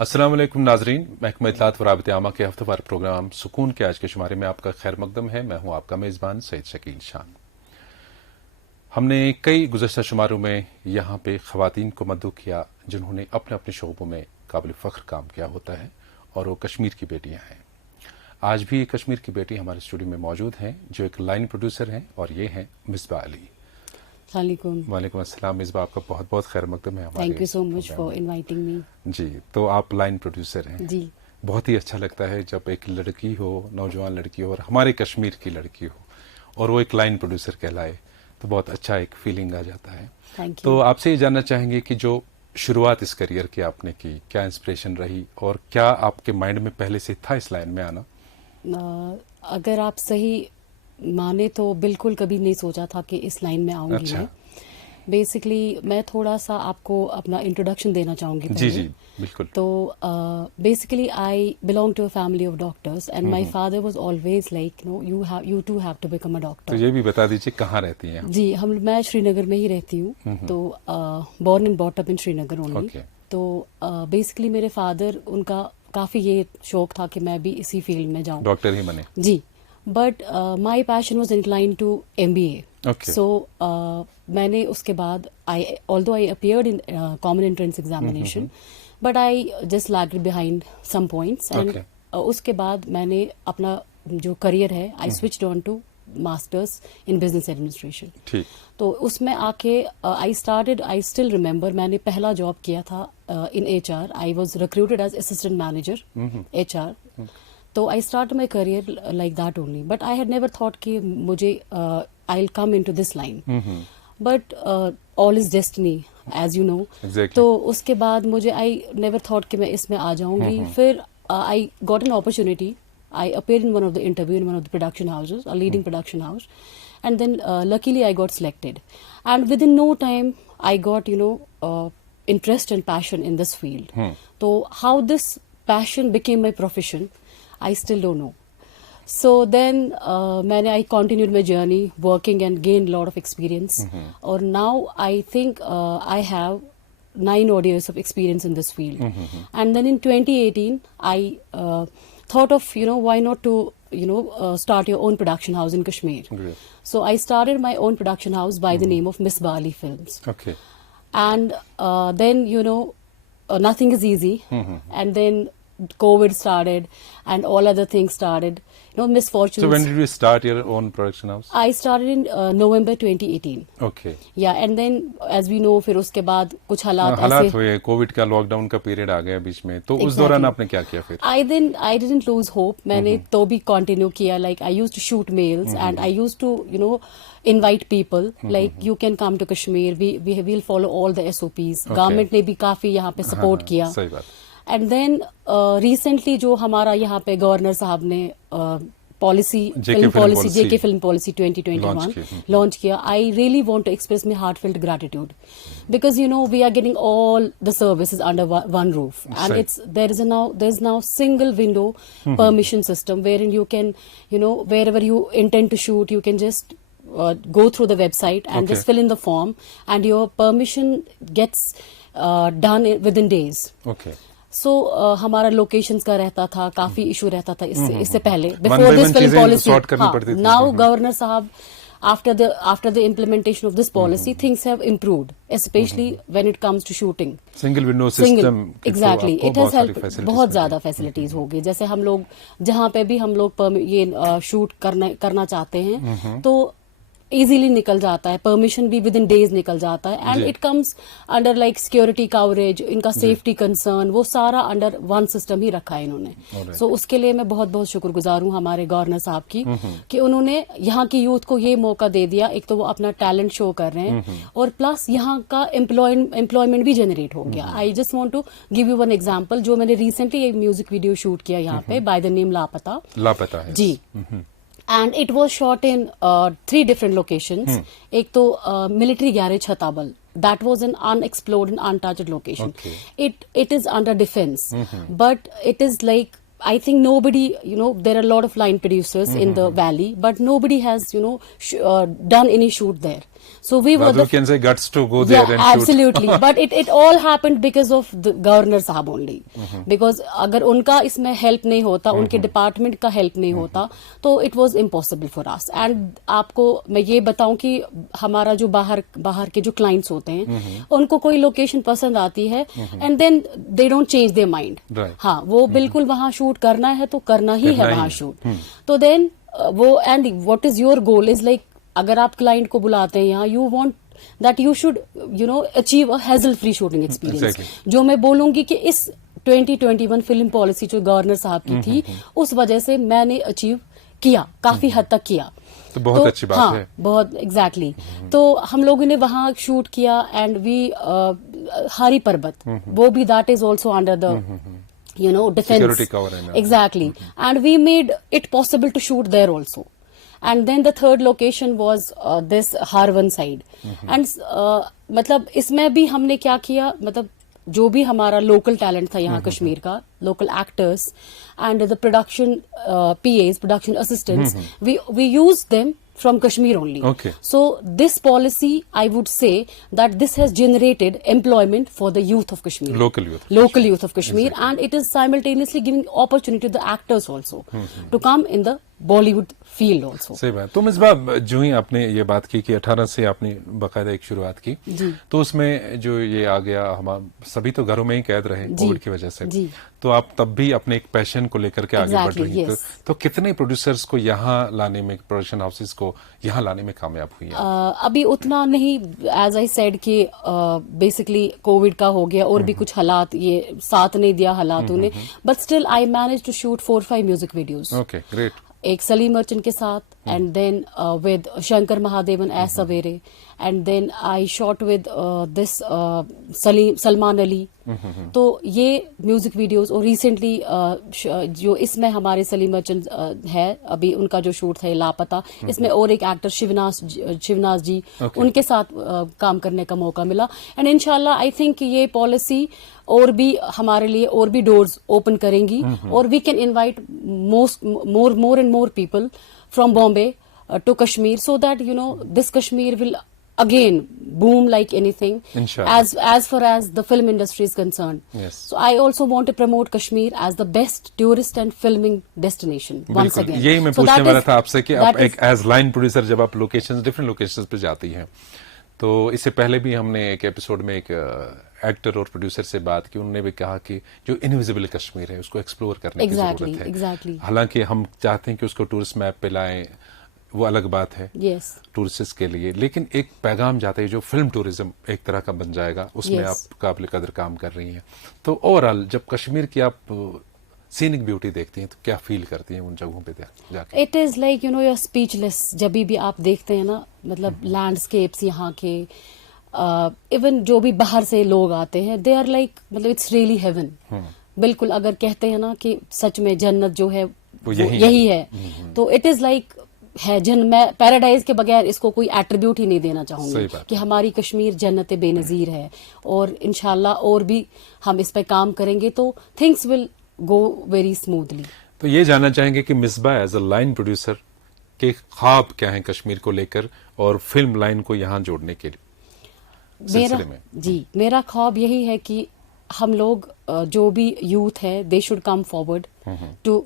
अस्सलाम वालेकुम नाजरीन, महकमा इत्तलात व राबिते आमा के हफ्तेवार प्रोग्राम सुकून के आज के शुमारे में आपका खैर मकदम है। मैं हूं आपका मेज़बान सईद शकील शान। हमने कई गुज़श्ता शुमारों में यहाँ पे ख़वातीन को मद्दू किया जिन्होंने अपने अपने शोबों में काबिल फ़ख्र काम किया होता है और वो कश्मीर की बेटियाँ हैं। आज भी कश्मीर की बेटी हमारे स्टूडियो में मौजूद हैं जो एक लाइन प्रोड्यूसर हैं और ये हैं मिसबा अली। वालेकुम अस्सलाम मिसबा, आपका बहुत बहुत खैर मकदम है हमारे। Thank you so much for inviting me. जी, तो आप लाइन प्रोड्यूसर हैं जी। बहुत ही अच्छा लगता है जब एक लड़की हो, नौजवान लड़की हो और हमारे कश्मीर की लड़की हो और वो एक लाइन प्रोड्यूसर कहलाए तो बहुत अच्छा एक फीलिंग आ जाता है। Thank you. तो आपसे ये जानना चाहेंगे कि जो शुरुआत इस करियर की आपने की, क्या इंस्पिरेशन रही और क्या आपके माइंड में पहले से था इस लाइन में आना? अगर आप सही माने तो बिल्कुल कभी नहीं सोचा था कि इस लाइन में आऊंगी। अच्छा। मैं बेसिकली मैं थोड़ा सा आपको अपना इंट्रोडक्शन देना चाहूंगी जी पहले। जी बिल्कुल। तो basically I belong to a family of doctors and my father was always like no you too have to become a तो डॉक्टर। ये भी बता दीजिए कहाँ रहती हैं आप? जी, मैं श्रीनगर में ही रहती हूँ। तो born and brought up in Srinagar only. Okay. तो बेसिकली मेरे फादर, उनका काफ़ी ये शौक था कि मैं भी इसी फील्ड में जाऊँ, डॉक्टर ही बने? जी। But my passion was incline to MBA। Okay. So मैंने उसके बाद although I appeared in common entrance examination but I just lagged behind some points and Okay. उसके बाद मैंने अपना जो करियर है I switched on to masters in business administration. ठीक। तो उसमें आके आई स्टिल रिमेम्बर मैंने पहला जॉब किया था in HR। I was recruited as assistant manager HR। तो I start my career like that only but I had never thought कि मुझे I will come into this line. But all is destiny as you know. Exactly. तो उसके बाद मुझे I never thought कि मैं इसमें आ जाऊंगी। फिर I got an opportunity. I appeared in one of the interview in one of the production houses, a leading production house, and then luckily I got selected. And within no time, I got interest and passion in this field. So how this passion became my profession, I still don't know. So then I continued my journey working and gained a lot of experience. Or now I think I have 9 odd years of experience in this field. And then in 2018, I thought of why not to start your own production house in Kashmir. Great. So I started my own production house by the name of Misbah Ali Films. Okay. And then nothing is easy. And then COVID started and all other things started. Misfortunes. So when did you start your own production house? I started in November 2018. Okay. Yeah, and then as we know फिर उसके बाद कुछ हालात हालात हुए, Covid का lockdown का period आ गया बीच में, तो उस दौरान आपने क्या किया फिर? I didn't lose hope. मैंने तो भी कंटिन्यू किया. Like I used to shoot mails and I used to invite people. Like you can come to Kashmir. We will follow all the SOPs. Okay. Government ने भी काफी यहाँ पे support किया. सही बात। एंड देन रिसेंटली जो हमारा यहाँ पे गवर्नर साहब ने policy JK film policy 2021 launch किया, I really want to express my heartfelt gratitude because we are getting all the services under one roof and there is now single window permission system wherein you can wherever you intend to shoot you can just go through the website and just fill in the form and your permission gets done within days. Okay. सो हमारा locations का रहता था, काफी issue रहता था इससे पहले before this film policy. Now governor साहब after the implementation of this policy things have improved especially when it comes to shooting. Single window system. Exactly. It has helped. बहुत ज्यादा फैसिलिटीज हो गई. जैसे हम लोग जहाँ पे भी हम लोग ये शूट करना चाहते हैं तो इजीली निकल जाता है, परमिशन भी विद इन डेज निकल जाता है and it comes under like security coverage, इनका सेफ्टी कंसर्न, वो सारा अंडर वन सिस्टम ही रखा है इन्होंने. सो उसके लिए मैं बहुत बहुत शुक्रगुजार हूँ हमारे गवर्नर साहब की कि उन्होंने यहाँ की यूथ को ये मौका दे दिया. एक तो वो अपना टैलेंट शो कर रहे हैं और प्लस यहाँ का एम्प्लॉयमेंट भी जनरेट हो गया. I just want to give you one example. जो मैंने रिसेंटली एक म्यूजिक वीडियो शूट किया यहाँ पे बाय द नेम लापता है जी. And it was shot in 3 different locations. एक तो military garage Chhatabal. That was an unexplored and untouched location. Okay. It is under defense, but it is like I think nobody, there are a lot of line producers in the valley, but nobody has, done any shoot there. So we were Rather the you can say guts to go there and shoot. absolutely. But it all happened because of the governor साहब only. Because अगर उनका इसमें help नहीं होता, उनके department का help नहीं होता, तो it was impossible for us. And आपको मैं ये बताऊं कि हमारा जो बाहर के जो clients होते हैं, उनको कोई लोकेशन पसंद आती है, and then they don't change their mind. Right. हाँ, वो बिल्कुल वहाँ शूट करना है तो करना ही है वहाँ शूट. तो then वो and what is your goal is like अगर आप क्लाइंट को बुलाते हैं यहाँ, you want that you should achieve a hassle free shooting experience. जो मैं बोलूंगी कि इस 2021 फिल्म पॉलिसी जो गवर्नर साहब की थी, उस वजह से मैंने अचीव किया, काफी हद तक किया. तो बहुत अच्छी बात है. बहुत एग्जैक्टली. तो हम लोगों ने वहां शूट किया एंड वी हारी पर्वत, वो भी that is also under the defense. Security cover. Exactly. And we made it possible to shoot there also. And then the third location was this Harwan side. And मतलब इसमें भी हमने क्या किया, मतलब जो भी हमारा लोकल टैलेंट था यहाँ कश्मीर का, local actors and the production PAs, production assistants, we used them from Kashmir only. Okay. So this policy, I would say that this has generated employment for the youth of Kashmir. Local youth of Kashmir. Exactly. And it is simultaneously giving opportunity to the actors also to come in the Bollywood field also. सही बात. तो मिसबा, जो ही आपने ये बात की कि 18 से आपने बाकायदा एक शुरुआत की, तो उसमें जो ये आ गया, हम सभी तो घरों में ही कैद रहे कोविड की वजह से, तो आप तब भी अपने एक पैशन को लेकर के आगे बढ़ रही हैं. तो कितने प्रोड्यूसर्स को यहाँ लाने में, प्रोडक्शन हाउसेस को यहाँ लाने में कामयाब हुई हैं? अभी उतना नहीं, एज आई सेड कि बेसिकली कोविड का हो गया और भी कुछ हालात ये साथ नहीं दिया हालातों ने, but still I manage to shoot 4-5 music videos. Okay, great. एक सलीम अर्चन के साथ, and then with Shankar Mahadevan as Savere, and then I shot with this Salman Ali. तो ये म्यूजिक वीडियोस, और रिसेंटली जो इसमें हमारे सलीम अर्चन है, अभी उनका जो शूट था लापता, इसमें और एक एक्टर शिवनाज जी, उनके साथ काम करने का मौका मिला. एंड इंशाल्लाह आई थिंक ये पॉलिसी और भी हमारे लिए और भी डोर्स ओपन करेंगी, और we can invite more and more people from Bombay to Kashmir, so that this Kashmir will again boom like anything. Inshallah. As far as the film industry is concerned. Yes. So I also want to promote Kashmir as the best tourist and filming destination once again. यही मैं पूछने वाला था आपसे कि आप एक as line producer जब आप लोकेशंस, डिफरेंट लोकेशंस पे जाती हैं, तो इससे पहले भी हमने एक एपिसोड में एक एक्टर और प्रोड्यूसर से बात की, उन्होंने भी कहा कि जो इनविजिबल कश्मीर है उसको एक्सप्लोर करने की जरूरत है. Exactly. हालांकि हम चाहते हैं कि उसको टूरिस्ट मैप पे लाएं, वो अलग बात है टूरिस्ट के लिए, लेकिन एक पैगाम जाता है जो फिल्म टूरिज्म एक तरह का बन जाएगा, उसमें आप काबिल कदर काम कर रही हैं. तो ओवरऑल जब कश्मीर की आप सीनिक ब्यूटी देखती हैं तो क्या फील करती हैं उन जगहों पे जाके? It is like you are speechless. जब भी आप देखते हैं ना, मतलब लैंडस्केप्स यहाँ के, इवन जो भी बाहर से लोग आते हैं, दे आर लाइक, मतलब इट्स रियली हेवन. बिल्कुल, अगर कहते हैं ना कि सच में जन्नत जो है वो यही है, तो इट इज लाइक है मैं पैराडाइज के बगैर इसको कोई एट्रीब्यूट ही नहीं देना चाहूंगी कि हमारी कश्मीर जन्नत बेनजीर है. और इंशाल्लाह और भी हम इस पे काम करेंगे तो things will go very smoothly. तो ये जानना चाहेंगे कि Misbah as a line producer के ख्वाब क्या हैं कश्मीर को लेकर और फिल्म लाइन को यहाँ जोड़ने के सिलसिले में? मेरा ख्वाब यही है कि हम लोग जो भी यूथ है, they should come forward to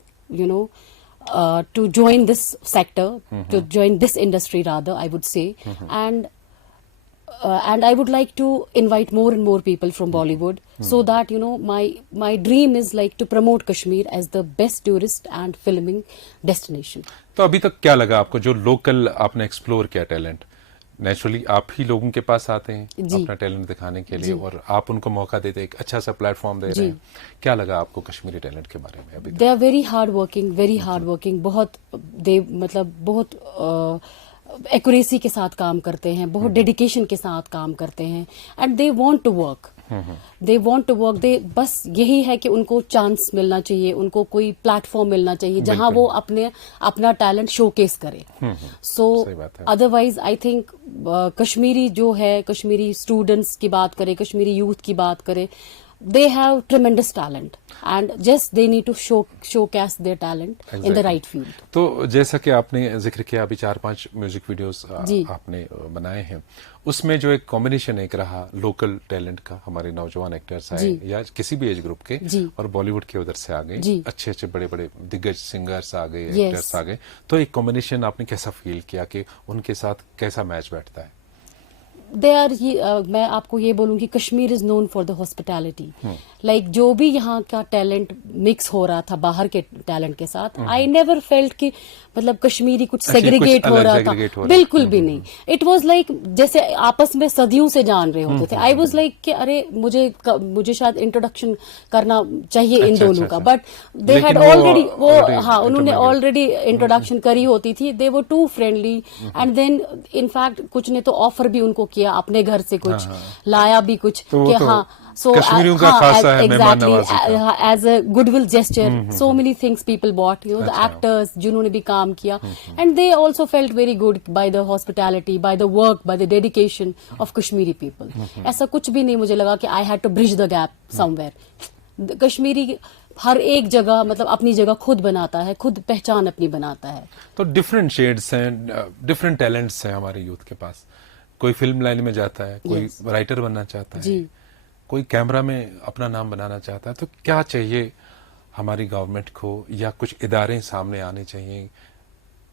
to join this sector, to join this industry rather, I would say. And I would like to invite more and more people from Bollywood, so that my dream is like to promote Kashmir as the best tourist and filming destination. तो अभी तक क्या लगा आपको जो local आपने explore किया talent? Naturally आप ही लोगों के पास आते हैं अपना टैलेंट दिखाने के लिए, और आप उनको मौका देते हैं, एक अच्छा सा प्लेटफॉर्म दे रहे हैं. क्या लगा आपको कश्मीरी टैलेंट के बारे में? अभी they are very hard working, बहुत बहुत एक्यूरेसी के साथ काम करते हैं, बहुत डेडिकेशन के साथ काम करते हैं, and they want to work. They बस यही है कि उनको चांस मिलना चाहिए, उनको कोई प्लेटफॉर्म मिलना चाहिए जहां वो अपना टैलेंट शोकेस करे. सो अदरवाइज आई थिंक कश्मीरी जो है, कश्मीरी स्टूडेंट्स की बात करें, कश्मीरी यूथ की बात करें, they have tremendous talent and just they need to showcase their talent in the right field. तो जैसा कि आपने जिक्र किया अभी 4-5 म्यूजिक वीडियोस जी। आपने बनाए हैं, उसमें जो एक कॉम्बिनेशन एक रहा लोकल टैलेंट का, हमारे नौजवान एक्टर्स आए जी। या किसी भी एज ग्रुप के, जी। और बॉलीवुड के उधर से आ गए, जी। अच्छे अच्छे बड़े बड़े दिग्गज सिंगर्स आ गए, Yes। एक्टर्स आ गए, तो एक कॉम्बिनेशन आपने कैसा फील किया कि उनके साथ कैसा मैच बैठता है? मैं आपको ये बोलूंगी Kashmir is known for the hospitality. Like जो भी यहाँ का टैलेंट मिक्स हो रहा था बाहर के टैलेंट के साथ, आई नेवर फेल्ट कि मतलब कश्मीरी कुछ सेग्रीगेट हो रहा था, बिल्कुल भी नहीं। इट वाज लाइक जैसे आपस में सदियों से जान रहे होते थे। आई वाज लाइक कि अरे मुझे शायद इंट्रोडक्शन करना चाहिए इन दोनों का, बट दे हैड ऑलरेडी हाँ उन्होंने ऑलरेडी इंट्रोडक्शन करी होती थी। They were too friendly and then in fact कुछ ने तो ऑफर भी उनको किया अपने घर से, कुछ लाया भी कुछ कि हाँ कश्मीरियों का खासा है मेहमान नवाजी का, as a goodwill gesture so many things people bought, the actors जिन्होंने भी काम किया, and they also felt very good by the hospitality, by the work, by the dedication of Kashmiri people. ऐसा कुछ भी नहीं मुझे लगा कि I had to bridge the gap somewhere. Kashmiri हर एक जगह मतलब अपनी जगह खुद बनाता है, खुद पहचान अपनी बनाता है। तो डिफरेंट शेड्स हैं, डिफरेंट टैलेंट्स हैं हमारे यूथ के पास। कोई फिल्म लाइन में जाता है, कोई राइटर बनना चाहता है, कोई कैमरा में अपना नाम बनाना चाहता है। तो क्या चाहिए हमारी गवर्नमेंट को या कुछ इदारे सामने आने चाहिए?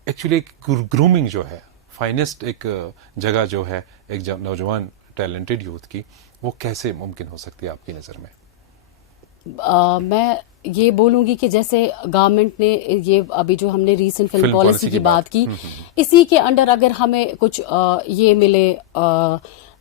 एक्चुअली एक ग्रूमिंग जो है, फाइनेस्ट एक जगह जो है एक नौजवान टैलेंटेड यूथ की, वो कैसे मुमकिन हो सकती है आपकी नजर में? मैं ये बोलूंगी कि जैसे गवर्नमेंट ने ये अभी जो हमने रीसेंट फिल्म पॉलिसी की बात की, इसी के अंडर अगर हमें कुछ ये मिले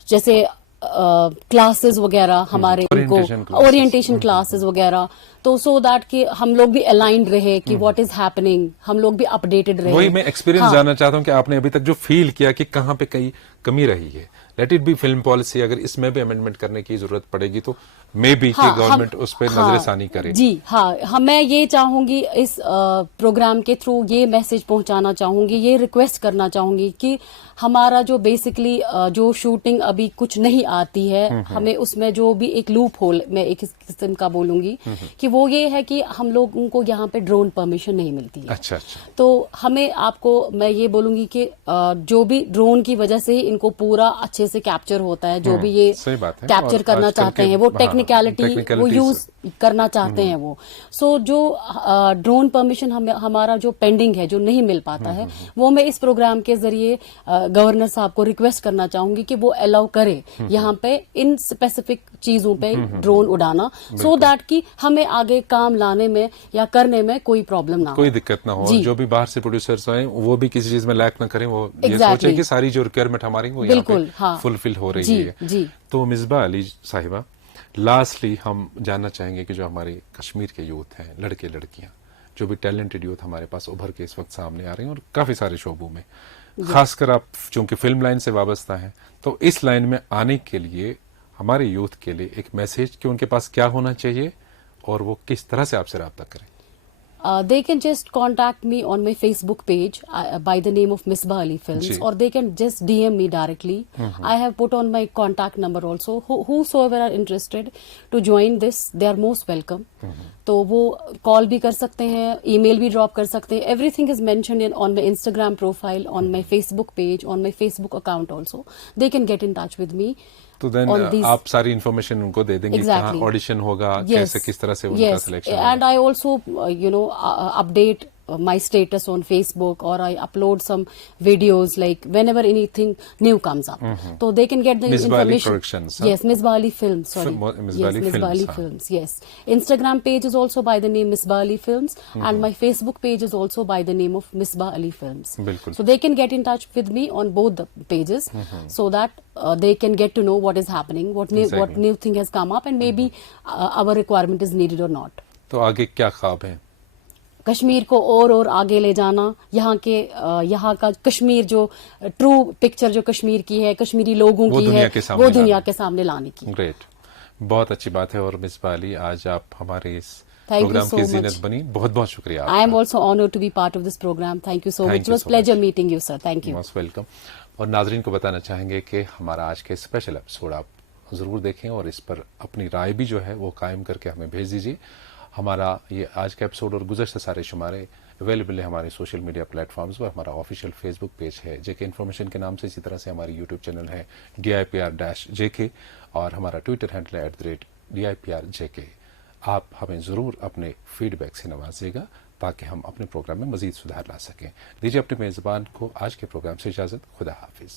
जैसे क्लासेस वगैरह हमारे उनको ओरिएंटेशन क्लासेस वगैरह, तो सो दैट कि हम लोग भी अलाइंड रहे कि व्हाट इज हैपनिंग, हम लोग भी अपडेटेड रहे। वही मैं एक्सपीरियंस जानना चाहता हूं कि आपने अभी तक जो फील किया कि कहां पे कहीं कमी रही है। Let it be film policy, अगर इसमें भी अमेंडमेंट करने की जरूरत पड़ेगी तो मे बी कि गवर्नमेंट उस पर नजरसानी करे। जी हाँ, मैं ये चाहूंगी इस प्रोग्राम के थ्रू ये मैसेज पहुंचाना चाहूंगी, ये रिक्वेस्ट करना चाहूंगी कि हमारा जो बेसिकली जो शूटिंग अभी कुछ नहीं आती है, हमें उसमें जो भी एक लूप होल मैं एक किस्म का बोलूंगी कि वो ये है कि हम लोगों को यहाँ पे ड्रोन परमिशन नहीं मिलती है। अच्छा। तो हमें आपको मैं ये बोलूंगी कि जो भी ड्रोन की वजह से ही इनको पूरा अच्छे से कैप्चर होता है, जो भी ये कैप्चर करना चाहते हैं, वो टेक्निकलिटी वो यूज करना चाहते हैं वो। सो जो ड्रोन परमिशन हमारा जो पेंडिंग है, जो नहीं मिल पाता है, वो मैं इस प्रोग्राम के जरिए गवर्नर साहब को रिक्वेस्ट करना चाहूंगी कि वो अलाउ करे यहाँ पे इन स्पेसिफिक चीजों पे ड्रोन उड़ाना, सो दैट कि हमें आगे काम लाने में या करने में कोई प्रॉब्लम ना हो, कोई दिक्कत ना हो। जो भी बाहर से प्रोड्यूसर्स आए वो भी किसी चीज में लैक ना करें, वो ये सोचे कि सारी जो रिक्वायरमेंट हमारी वो यहाँ पे फुलफिल हो रही है। तो मिसबा अली साहिबा, लास्टली हम जानना चाहेंगे कि जो हमारे कश्मीर के यूथ हैं, लड़के लड़कियां, जो भी टैलेंटेड यूथ हमारे पास उभर के इस वक्त सामने आ रहे हैं और काफी सारे शोबों में, खासकर आप चूंकि फिल्म लाइन से वाबस्ता हैं, तो इस लाइन में आने के लिए हमारे यूथ के लिए एक मैसेज कि उनके पास क्या होना चाहिए और वो किस तरह से आपसे राब्ता करें? They can just contact me on my Facebook page by the name of Misbah Ali Films, or they can just DM me directly. I have put on my contact number also. Whosoever are interested to join this, they are most welcome. तो वो call भी कर सकते हैं, email भी drop कर सकते हैं। Everything is mentioned on my Instagram profile, on my Facebook page, on my Facebook account also. They can get in touch with me. तो देन आप सारी इन्फॉर्मेशन उनको दे देंगे, कहाँ ऑडिशन होगा, कैसे किस तरह से उनका सिलेक्शन होगा। And I also update my status on Facebook, or I upload some videos like whenever anything new comes up. So they can get the information. Yes, Misbah Ali Films. Sorry. Misbah Ali Films. Yes. Instagram page is also by the name Misbah Ali Films, and my Facebook page is also by the name of Misbah Ali Films. So they can get in touch with me on both the pages, so that they can get to know what is happening, what new thing has come up, and maybe our requirement is needed or not. तो आगे क्या ख्वाब है? कश्मीर को और आगे ले जाना, यहाँ का कश्मीर जो ट्रू पिक्चर जो कश्मीर की है, कश्मीरी लोगों की है, वो दुनिया के सामने लाने की। ग्रेट, बहुत अच्छी बात है। और मिसबा अली, आज आप हमारे इस प्रोग्राम की जीनत बनी, बहुत बहुत शुक्रिया। I am also honoured to be part of this programme. Thank you so much, it was pleasure meeting you sir. Thank you, most welcome. और नाजरीन को बताना चाहेंगे कि हमारा आज के स्पेशल एपिसोड आप ज़रूर देखें और इस पर अपनी राय भी जो है वो कायम करके हमें भेज दीजिए। हमारा ये आज का एपिसोड और गुज़श्ता सारे शुमारे अवेलेबल है हमारे सोशल मीडिया प्लेटफॉर्म्स पर। हमारा ऑफिशियल फेसबुक पेज है जेके इन्फॉर्मेशन के नाम से, इसी तरह से हमारी यूट्यूब चैनल है DIPR-JK और हमारा ट्विटर हैंडल है @DIPR-JK। आप हमें ज़रूर अपने फीडबैक से नवाजिएगा ताकि हम अपने प्रोग्राम में मज़ीद सुधार ला सकें। दीजिए अपने मेज़बान को आज के प्रोग्राम से इजाज़त। खुदा हाफिज़।